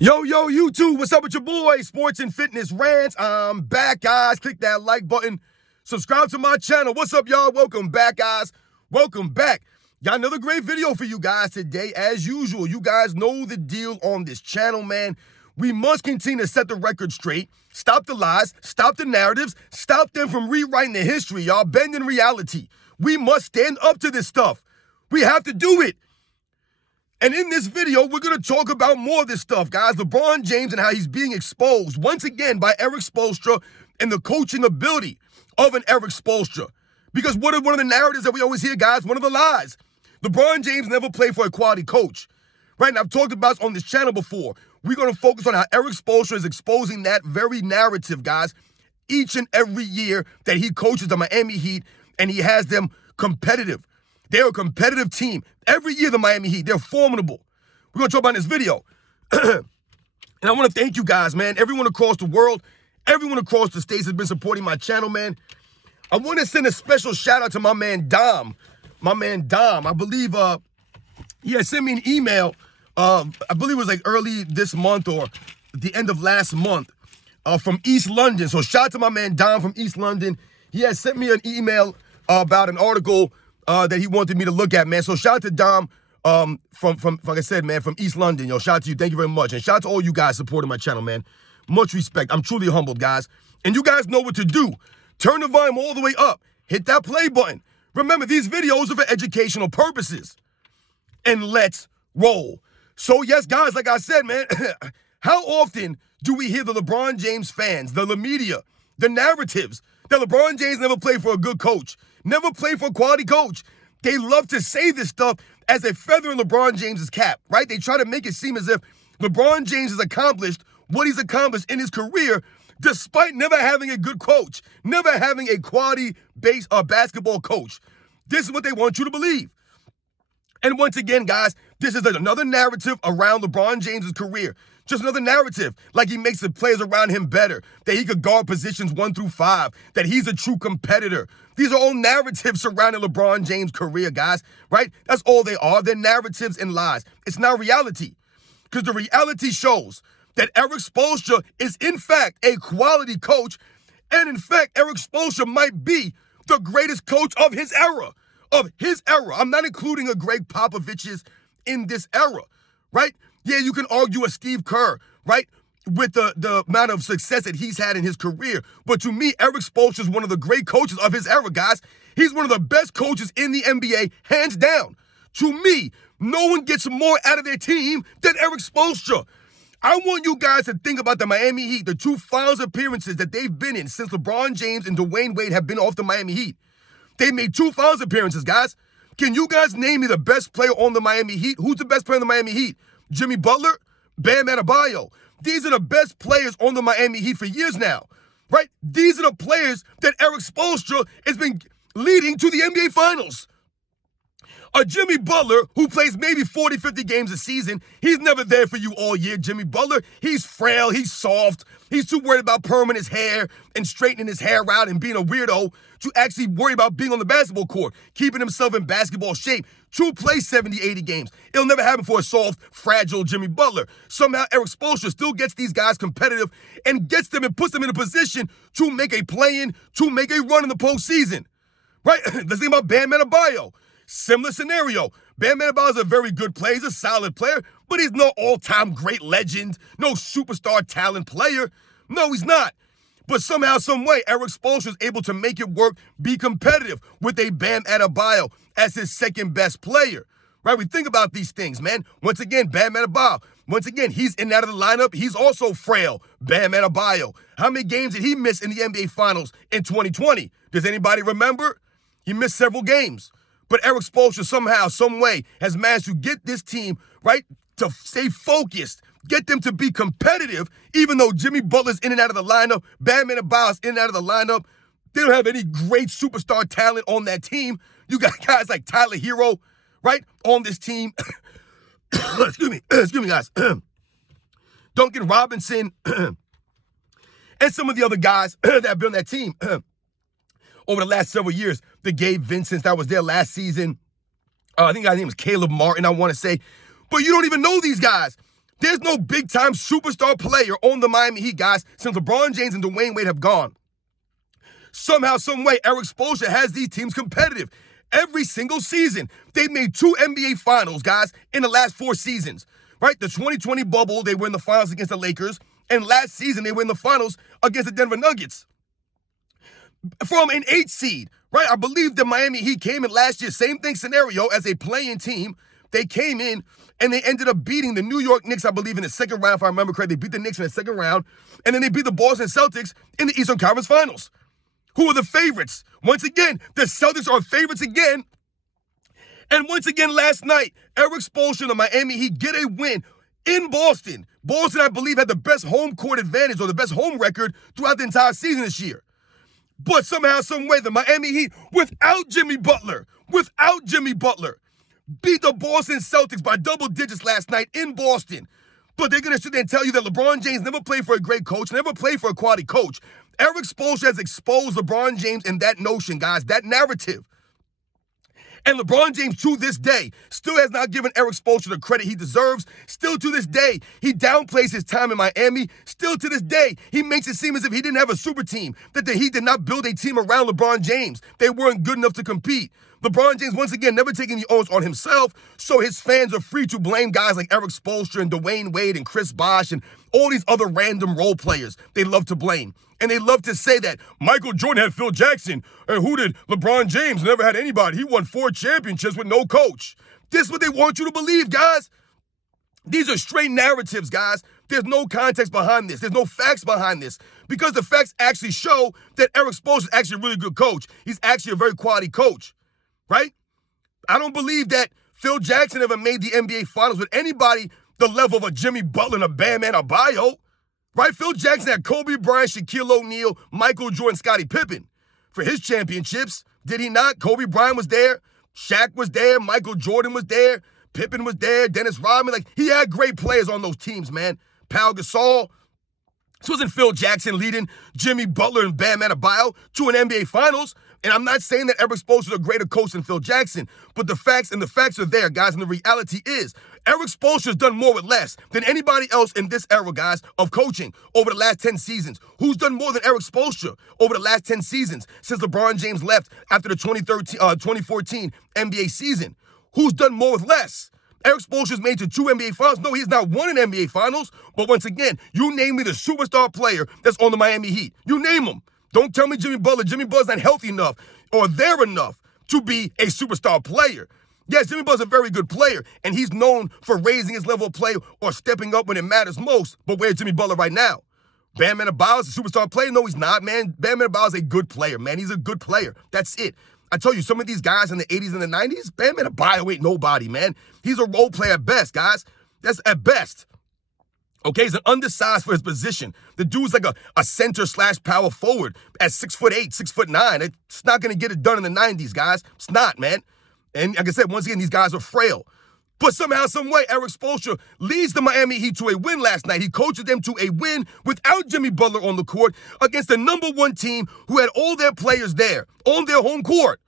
Yo, YouTube, what's up with your boy? Sports and Fitness Rants. I'm back, guys. Click that like button. Subscribe to my channel. What's up, y'all? Welcome back, guys. Welcome back. Got another great video for you guys today. As usual, you guys know the deal on this channel, man. We must continue to set the record straight. Stop the lies. Stop the narratives. Stop them from rewriting the history, y'all. Bending reality. We must stand up to this stuff. We have to do it. And in this video, we're going to talk about more of this stuff, guys. LeBron James and how he's being exposed once again by Erik Spoelstra and the coaching ability of an Erik Spoelstra. Because one of the narratives that we always hear, guys, one of the lies, LeBron James never played for a quality coach. Right? And I've talked about this on this channel before. We're going to focus on how Erik Spoelstra is exposing that very narrative, guys, each and every year that he coaches the Miami Heat and he has them competitive. They're a competitive team. Every year, the Miami Heat, they're formidable. We're going to talk about in this video. And I want to thank you guys, man. Everyone across the world, everyone across the states has been supporting my channel, man. I want to send a special shout out to my man, Dom. My man, Dom. I believe he had sent me an email. I believe it was like early this month or the end of last month from East London. So shout out to my man, Dom from East London. He had sent me an email about an article that he wanted me to look at, man. So shout out to Dom from like I said, man, from East London. Yo, shout out to you. Thank you very much. And shout out to all you guys supporting my channel, man. Much respect. I'm truly humbled, guys. And you guys know what to do. Turn the volume all the way up. Hit that play button. Remember, these videos are for educational purposes. And let's roll. So, yes, guys, like I said, man, how often do we hear the LeBron James fans, the media, the narratives that LeBron James never played for a good coach, never played for a quality coach? They love to say this stuff as a feather in LeBron James's cap, right? They try to make it seem as if LeBron James has accomplished what he's accomplished in his career despite never having a good coach, never having a quality basketball coach. This is what they want you to believe. And once again, guys, this is another narrative around LeBron James' career. Just another narrative, like he makes the players around him better, that he could guard positions 1 through 5, that he's a true competitor. These are all narratives surrounding LeBron James' career, guys, right? That's all they are. They're narratives and lies. It's not reality, because the reality shows that Erik Spoelstra is, in fact, a quality coach, and in fact, Erik Spoelstra might be the greatest coach of his era. I'm not including a Greg Popovich's in this era, right? Yeah, you can argue a Steve Kerr, right, with the amount of success that he's had in his career. But to me, Erik Spoelstra is one of the great coaches of his era, guys. He's one of the best coaches in the NBA, hands down. To me, no one gets more out of their team than Erik Spoelstra. I want you guys to think about the Miami Heat, the 2 finals appearances that they've been in since LeBron James and Dwayne Wade have been off the Miami Heat. They made 2 finals appearances, guys. Can you guys name me the best player on the Miami Heat? Who's the best player on the Miami Heat? Jimmy Butler? Bam Adebayo. These are the best players on the Miami Heat for years now, right? These are the players that Erik Spoelstra has been leading to the NBA Finals. A Jimmy Butler who plays maybe 40, 50 games a season, he's never there for you all year, Jimmy Butler. He's frail, he's soft, he's too worried about perming his hair and straightening his hair out and being a weirdo to actually worry about being on the basketball court, keeping himself in basketball shape to play 70, 80 games. It'll never happen for a soft, fragile Jimmy Butler. Somehow Erik Spoelstra still gets these guys competitive and gets them and puts them in a position to make a play-in, to make a run in the postseason, right? Let's think about Bam Adebayo. Similar scenario. Bam Adebayo is a very good player. He's a solid player, but he's no all-time great legend, no superstar talent player. No, he's not. But somehow, some way, Erik Spoelstra is able to make it work, be competitive with a Bam Adebayo as his second best player. Right? We think about these things, man. Once again, Bam Adebayo. Once again, he's in and out of the lineup. He's also frail. Bam Adebayo. How many games did he miss in the NBA Finals in 2020? Does anybody remember? He missed several games. But Erik Spoelstra somehow, some way, has managed to get this team, right, to stay focused, get them to be competitive, even though Jimmy Butler's in and out of the lineup, Bam Adebayo's in and out of the lineup. They don't have any great superstar talent on that team. You got guys like Tyler Hero, right, on this team. Excuse me, guys. Duncan Robinson and some of the other guys that have been on that team over the last several years. The Gabe Vincents that was there last season. I think his name was Caleb Martin, I want to say. But you don't even know these guys. There's no big-time superstar player on the Miami Heat, guys, since LeBron James and Dwayne Wade have gone. Somehow, some way, Erik Spoelstra has these teams competitive. Every single season, they've made 2 NBA Finals, guys, in the last 4 seasons. Right? The 2020 bubble, they win the finals against the Lakers. And last season, they win the finals against the Denver Nuggets. From an 8 seed, right? I believe the Miami Heat came in last year, same thing scenario as a play-in team. They came in and they ended up beating the New York Knicks, I believe, in the second round, if I remember correctly. They beat the Knicks in the second round. And then they beat the Boston Celtics in the Eastern Conference Finals. Who are the favorites? Once again, the Celtics are favorites again. And once again, last night, Erik Spoelstra and the Miami Heat get a win in Boston. Boston, I believe, had the best home court advantage or the best home record throughout the entire season this year. But somehow, some way, the Miami Heat, without Jimmy Butler, beat the Boston Celtics by double digits last night in Boston. But they're going to sit there and tell you that LeBron James never played for a great coach, never played for a quality coach. Erik Spoelstra has exposed LeBron James in that notion, guys, that narrative. And LeBron James, to this day, still has not given Erik Spoelstra the credit he deserves. Still to this day, he downplays his time in Miami. Still to this day, he makes it seem as if he didn't have a super team, that the Heat did not build a team around LeBron James. They weren't good enough to compete. LeBron James, once again, never taking the onus on himself, so his fans are free to blame guys like Erik Spoelstra and Dwayne Wade and Chris Bosh and all these other random role players they love to blame. And they love to say that Michael Jordan had Phil Jackson, and who did LeBron James? Never had anybody. He won 4 championships with no coach. This is what they want you to believe, guys. These are straight narratives, guys. There's no context behind this. There's no facts behind this. Because the facts actually show that Erik Spoelstra is actually a really good coach. He's actually a very quality coach, right? I don't believe that Phil Jackson ever made the NBA Finals with anybody the level of a Jimmy Butler and a Bam Adebayo. Right? Phil Jackson had Kobe Bryant, Shaquille O'Neal, Michael Jordan, Scottie Pippen for his championships. Did he not? Kobe Bryant was there. Shaq was there. Michael Jordan was there. Pippen was there. Dennis Rodman. Like, he had great players on those teams, man. Pau Gasol. This wasn't Phil Jackson leading Jimmy Butler and Bam Adebayo to an NBA Finals. And I'm not saying that Erik Spoelstra is a greater coach than Phil Jackson, but the facts are there, guys, and the reality is Erik Spoelstra has done more with less than anybody else in this era, guys, of coaching over the last 10 seasons. Who's done more than Erik Spoelstra over the last 10 seasons since LeBron James left after the 2014 NBA season? Who's done more with less? Erik Spoelstra's made to 2 NBA Finals. No, he has not won an NBA Finals, but once again, you name me the superstar player that's on the Miami Heat. You name him. Don't tell me Jimmy Butler. Jimmy Butler's not healthy enough or there enough to be a superstar player. Yes, Jimmy Butler's a very good player, and he's known for raising his level of play or stepping up when it matters most. But where's Jimmy Butler right now? Bam Adebayo is a superstar player? No, he's not, man. Bam Adebayo is a good player, man. He's a good player. That's it. I tell you, some of these guys in the 80s and the 90s, Bam Adebayo ain't nobody, man. He's a role player at best, guys. That's at best. Okay, he's an undersized for his position. The dude's like a center / power forward at 6'8", 6'9". It's not going to get it done in the 90s, guys. It's not, man. And like I said, once again, these guys are frail. But somehow, some way, Erik Spoelstra leads the Miami Heat to a win last night. He coaches them to a win without Jimmy Butler on the court against the #1 team who had all their players there on their home court.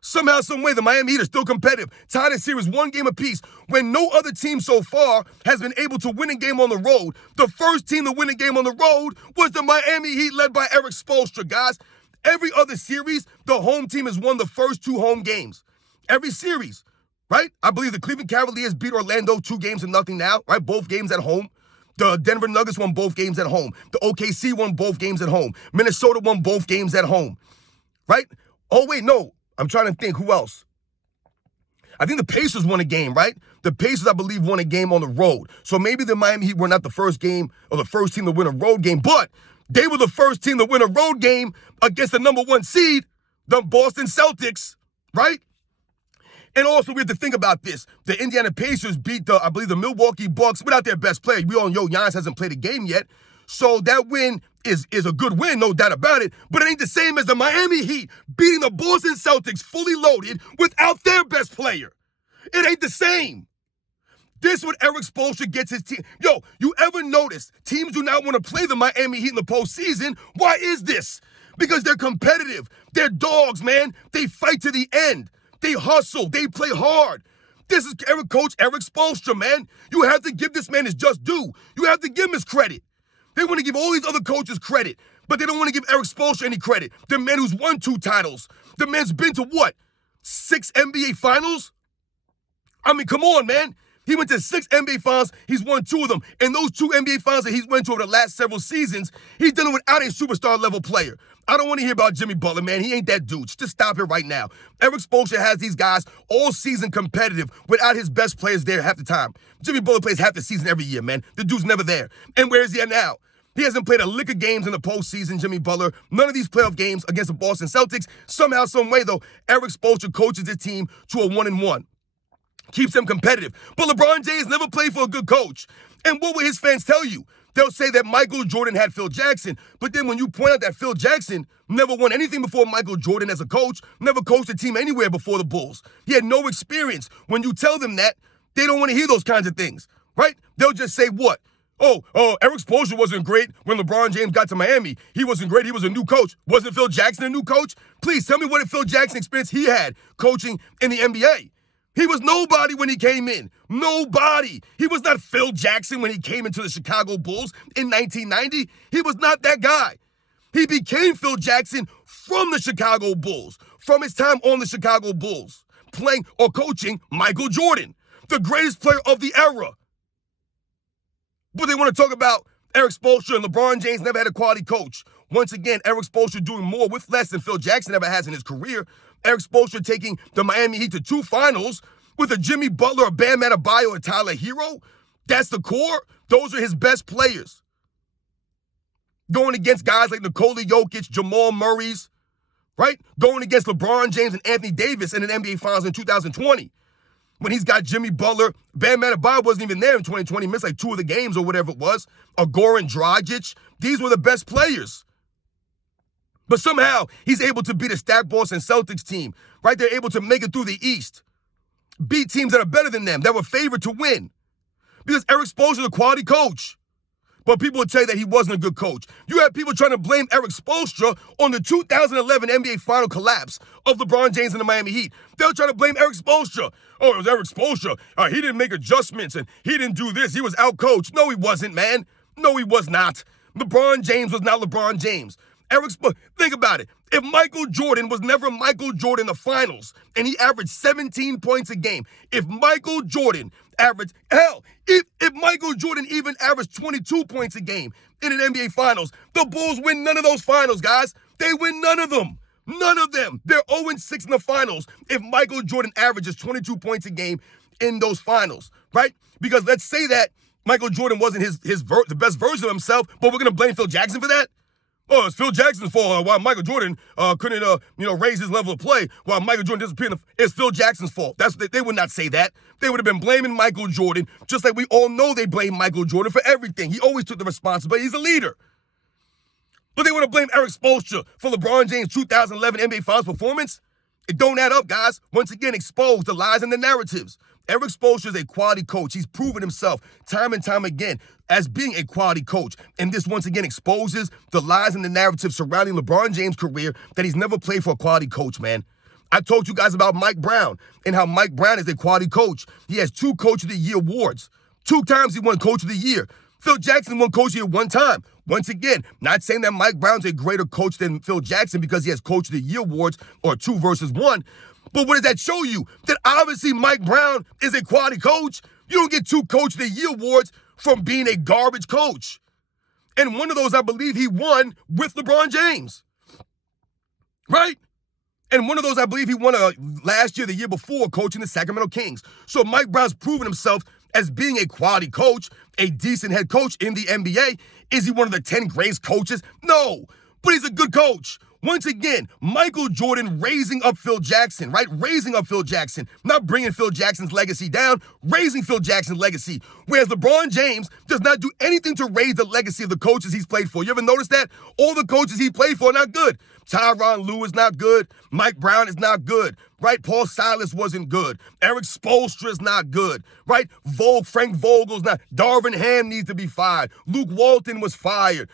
Somehow, some way, the Miami Heat are still competitive, tied in series 1 game apiece when no other team so far has been able to win a game on the road. The first team to win a game on the road was the Miami Heat led by Erik Spoelstra, guys. Every other series, the home team has won the first 2 home games. Every series, right? I believe the Cleveland Cavaliers beat Orlando 2-0 now, right? Both games at home. The Denver Nuggets won both games at home. The OKC won both games at home. Minnesota won both games at home, right? Oh, wait, no. I'm trying to think who else. I think the Pacers won a game, right? The Pacers, I believe, won a game on the road. So maybe the Miami Heat were not the first game or the first team to win a road game, but they were the first team to win a road game against the #1 seed, the Boston Celtics, right? And also, we have to think about this. The Indiana Pacers beat I believe, the Milwaukee Bucks without their best player. We all know Giannis hasn't played a game yet. So that win is a good win, no doubt about it. But it ain't the same as the Miami Heat beating the Boston Celtics fully loaded without their best player. It ain't the same. This is what Erik Spoelstra gets his team. Yo, you ever notice teams do not want to play the Miami Heat in the postseason? Why is this? Because they're competitive. They're dogs, man. They fight to the end. They hustle. They play hard. This is Coach Erik Spoelstra, man. You have to give this man his just due. You have to give him his credit. They want to give all these other coaches credit, but they don't want to give Erik Spoelstra any credit. The man who's won 2 titles. The man's been to what? 6 NBA finals? I mean, come on, man. He went to 6 NBA finals. He's won 2 of them. And those 2 NBA finals that he's went to over the last several seasons, he's done it without a superstar level player. I don't want to hear about Jimmy Butler, man. He ain't that dude. Just stop it right now. Erik Spoelstra has these guys all season competitive without his best players there half the time. Jimmy Butler plays half the season every year, man. The dude's never there. And where is he at now? He hasn't played a lick of games in the postseason, Jimmy Butler. None of these playoff games against the Boston Celtics. Somehow, some way, though, Erik Spoelstra coaches his team to a 1-1. Keeps them competitive. But LeBron James never played for a good coach. And what will his fans tell you? They'll say that Michael Jordan had Phil Jackson. But then when you point out that Phil Jackson never won anything before Michael Jordan as a coach, never coached a team anywhere before the Bulls. He had no experience. When you tell them that, they don't want to hear those kinds of things, right? They'll just say what? Oh, Erik Spoelstra wasn't great when LeBron James got to Miami. He wasn't great. He was a new coach. Wasn't Phil Jackson a new coach? Please tell me what Phil Jackson experience he had coaching in the NBA. He was nobody when he came in. Nobody. He was not Phil Jackson when he came into the Chicago Bulls in 1990. He was not that guy. He became Phil Jackson from the Chicago Bulls, from his time on the Chicago Bulls, playing or coaching Michael Jordan, the greatest player of the era. But they want to talk about Erik Spoelstra and LeBron James never had a quality coach. Once again, Erik Spoelstra doing more with less than Phil Jackson ever has in his career. Erik Spoelstra taking the Miami Heat to 2 finals with a Jimmy Butler, a Bam Adebayo, a Tyler Hero. That's the core. Those are his best players. Going against guys like Nikola Jokic, Jamal Murray's, right? Going against LeBron James and Anthony Davis in an NBA Finals in 2020. When he's got Jimmy Butler, Bam Adebayo wasn't even there in 2020. He missed like 2 of the games or whatever it was. Goran Dragic. These were the best players. But somehow, he's able to beat a stacked Boston Celtics team, right? They're able to make it through the East. Beat teams that are better than them, that were favored to win. Because Erik Spoelstra is a quality coach. But people would tell you that he wasn't a good coach. You have people trying to blame Erik Spoelstra on the 2011 NBA final collapse of LeBron James and the Miami Heat. They'll try to blame Erik Spoelstra. Oh, it was Erik Spoelstra. He didn't make adjustments and he didn't do this. He was outcoached. No, he wasn't, man. No, he was not. LeBron James was not LeBron James. Think about it. If Michael Jordan was never Michael Jordan in the finals and he averaged 17 points a game, if Michael Jordan averaged, if Michael Jordan even averaged 22 points a game in an NBA Finals, the Bulls win none of those finals, guys. They win none of them. None of them. They're 0-6 in the finals if Michael Jordan averages 22 points a game in those finals, right? Because let's say that Michael Jordan wasn't the best version of himself, but we're going to blame Phil Jackson for that? Oh, it's Phil Jackson's fault why Michael Jordan couldn't raise his level of play while Michael Jordan disappeared. It's Phil Jackson's fault. They would not say that. They would have been blaming Michael Jordan, just like we all know they blame Michael Jordan for everything. He always took the responsibility. He's a leader. But they want to blame Erik Spoelstra for LeBron James' 2011 NBA Finals performance? It don't add up, guys. Once again, expose the lies and the narratives. Erik Spoelstra is a quality coach. He's proven himself time and time again as being a quality coach. And this once again exposes the lies and the narrative surrounding LeBron James' career that he's never played for a quality coach, man. I told you guys about Mike Brown and how Mike Brown is a quality coach. He has 2 Coach of the Year awards. 2 times he won Coach of the Year. Phil Jackson won Coach of the Year 1 time. Once again, not saying that Mike Brown's a greater coach than Phil Jackson because he has Coach of the Year awards or 2 versus 1. But what does that show you? That obviously Mike Brown is a quality coach. You don't get 2 Coach of the Year awards from being a garbage coach. And one of those, I believe he won with LeBron James. Right? And one of those, I believe he won last year, the year before, coaching the Sacramento Kings. So Mike Brown's proven himself as being a quality coach, a decent head coach in the NBA. Is he one of the 10 greatest coaches? No, but he's a good coach. Once again, Michael Jordan raising up Phil Jackson, right? Raising up Phil Jackson, not bringing Phil Jackson's legacy down, raising Phil Jackson's legacy. Whereas LeBron James does not do anything to raise the legacy of the coaches he's played for. You ever notice that? All the coaches he played for are not good. Tyronn Lue is not good. Mike Brown is not good, right? Paul Silas wasn't good. Erik Spoelstra is not good, right? Frank Vogel's not. Darvin Ham needs to be fired. Luke Walton was fired.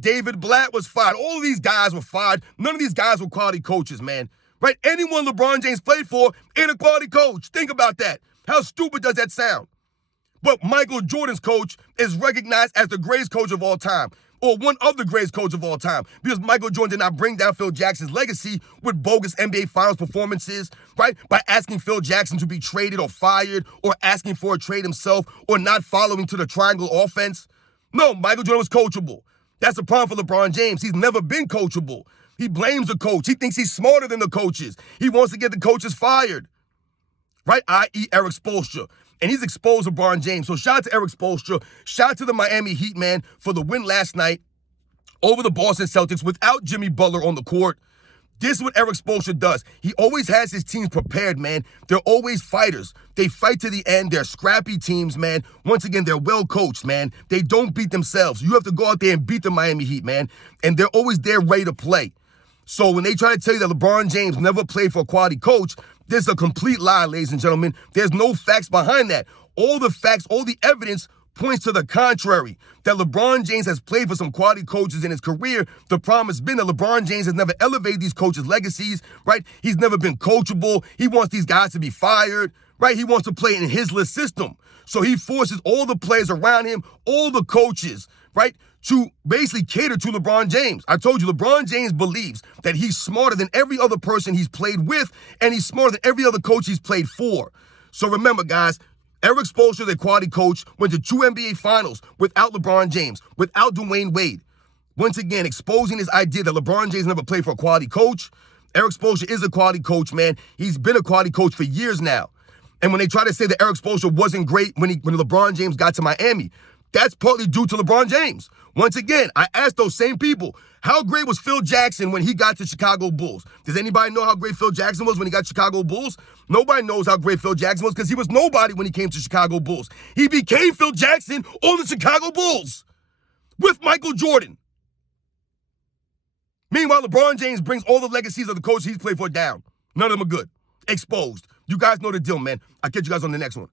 David Blatt was fired. All of these guys were fired. None of these guys were quality coaches, man. right? Anyone LeBron James played for ain't a quality coach. Think about that. How stupid does that sound? But Michael Jordan's coach is recognized as the greatest coach of all time, or one of the greatest coaches of all time, because Michael Jordan did not bring down Phil Jackson's legacy with bogus NBA Finals performances, right? By asking Phil Jackson to be traded or fired, or asking for a trade himself, or not following to the triangle offense. No, Michael Jordan was coachable. That's the problem for LeBron James. He's never been coachable. He blames the coach. He thinks he's smarter than the coaches. He wants to get the coaches fired, right? I.e. Erik Spoelstra. And he's exposed LeBron James. So shout out to Erik Spoelstra. Shout out to the Miami Heat, man, for the win last night over the Boston Celtics without Jimmy Butler on the court. This is what Erik Spoelstra does. He always has his teams prepared, man. They're always fighters. They fight to the end. They're scrappy teams, man. Once again, they're well coached, man. They don't beat themselves. You have to go out there and beat the Miami Heat, man. And they're always there ready to play. So when they try to tell you that LeBron James never played for a quality coach, this is a complete lie, ladies and gentlemen. There's no facts behind that. All the facts, all the evidence points to the contrary, that LeBron James has played for some quality coaches in his career. The problem has been that LeBron James has never elevated these coaches' legacies, right? He's never been coachable. He wants these guys to be fired, right? He wants to play in his list system. So he forces all the players around him, all the coaches, right, to basically cater to LeBron James. I told you, LeBron James believes that he's smarter than every other person he's played with, and he's smarter than every other coach he's played for. So remember, guys, Erik Spoelstra is a quality coach, went to 2 NBA Finals without LeBron James, without Dwayne Wade. Once again, exposing this idea that LeBron James never played for a quality coach. Erik Spoelstra is a quality coach, man. He's been a quality coach for years now. And when they try to say that Erik Spoelstra wasn't great when LeBron James got to Miami, that's partly due to LeBron James. Once again, I asked those same people, how great was Phil Jackson when he got to Chicago Bulls? Does anybody know how great Phil Jackson was when he got to Chicago Bulls? Nobody knows how great Phil Jackson was because he was nobody when he came to Chicago Bulls. He became Phil Jackson on the Chicago Bulls with Michael Jordan. Meanwhile, LeBron James brings all the legacies of the coaches he's played for down. None of them are good. Exposed. You guys know the deal, man. I'll catch you guys on the next one.